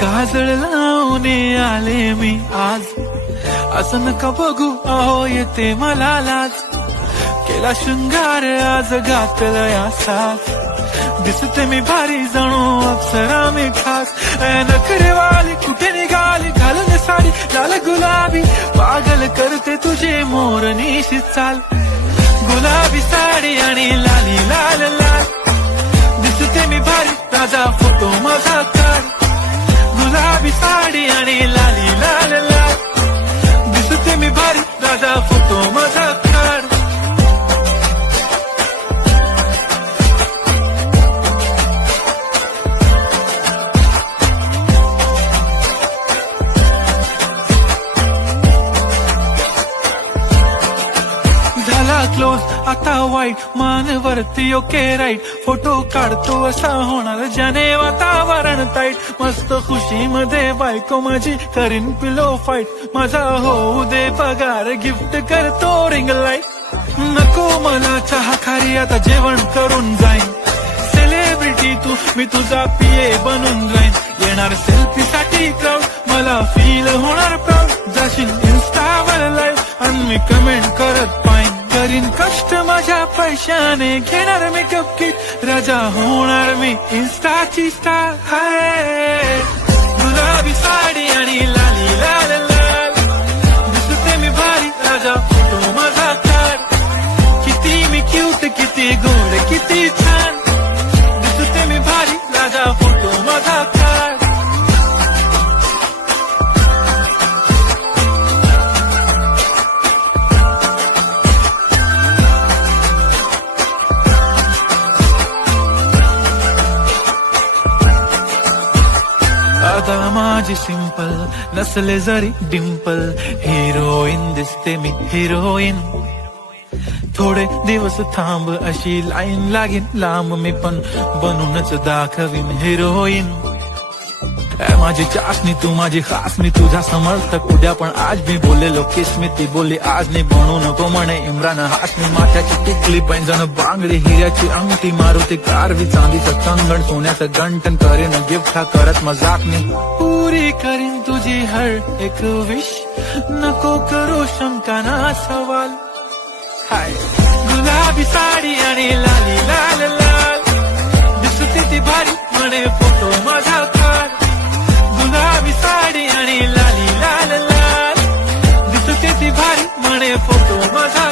काजळ लावून आले मी आज, असं नका बघू अहो येते मला लाज. केला शृंगार आज घातला साज, दिसते मी भारी जणू अप्सरा मी खास. नखरेवाली कुठे निघाली घालून साडी लाल गुलाबी, पागल करते तुझे मोरनीशी चाल. गुलाबी साडी आणि लाली लाल लाल, दिसते मी भारी ताजा फोटो माझा काढ. गुलाबी साडी आणि लाली लाल लाल, दिसते मी भारी ताजा फोटो माझा काढ. झाला क्लोज आता वाईट, मानवरती ओके राईट. फोटो काढतो असा होणार ज्याने वातावरण ताईट. मस्त खुशी मध्ये बायको माझी करीन पिलो फाईट. माझा होऊ दे पगार गिफ्ट करतो रिंग लाईट. नको मला चहा खारी आता जेवण करून जाईन. सेलिब्रिटी तू मी तुझा पिये बनून जाईन. येणार सेल्फी साठी क्राऊड मला फील होणार प्राऊड. जाशील इन्स्टावर लाईव्ह आणि मी कमेंट करत पाईन. करीन कष्ट माझ्या पैशाने घेणार मेकअप किट. राजा होणार मी इन्स्टाची स्टार. हाय गुलाबी साडी आणि लाली लाल लाल, दिसते मी भारी राजा फोटो माझा काढ. किती मी क्यूट किती गोड किती छान, दिसते मी भारी राजा फोटो माझा काढ. आता माझी सिंपल नसले जरी डिंपल, हिरोईन दिसते मी हिरोईन. थोडे दिवस थांब अशी लाईन लागेल लांब, मी पण बनूनच दाखवीन हिरोईन. माझी चाशनी तू माझी खास, मी तुझा समर्थक उद्या पण आज मी बोललेलो किस मी ती बोलली आज नाही. बनू नको म्हणे इम्रान हासमी. माथ्याची टिकली पैंजण बांगडी हिऱ्याची अंगठी, मारुती कारवी चांदीचं कंगण सोन्याचं गंटन. करीन गिफ्ट हा करत मजाक मी, पुरी करीन तुझी हर एक विश. नको करू शंका ना सवाल. हाय गुलाबी साडी आणि लाली लाल लाल, दिसते ती भारी म्हणे फोटो माझा काढ. गुलाबी साडी आणि लाली लाल लाल, दिसते ती भारी म्हणे फोटो माझा.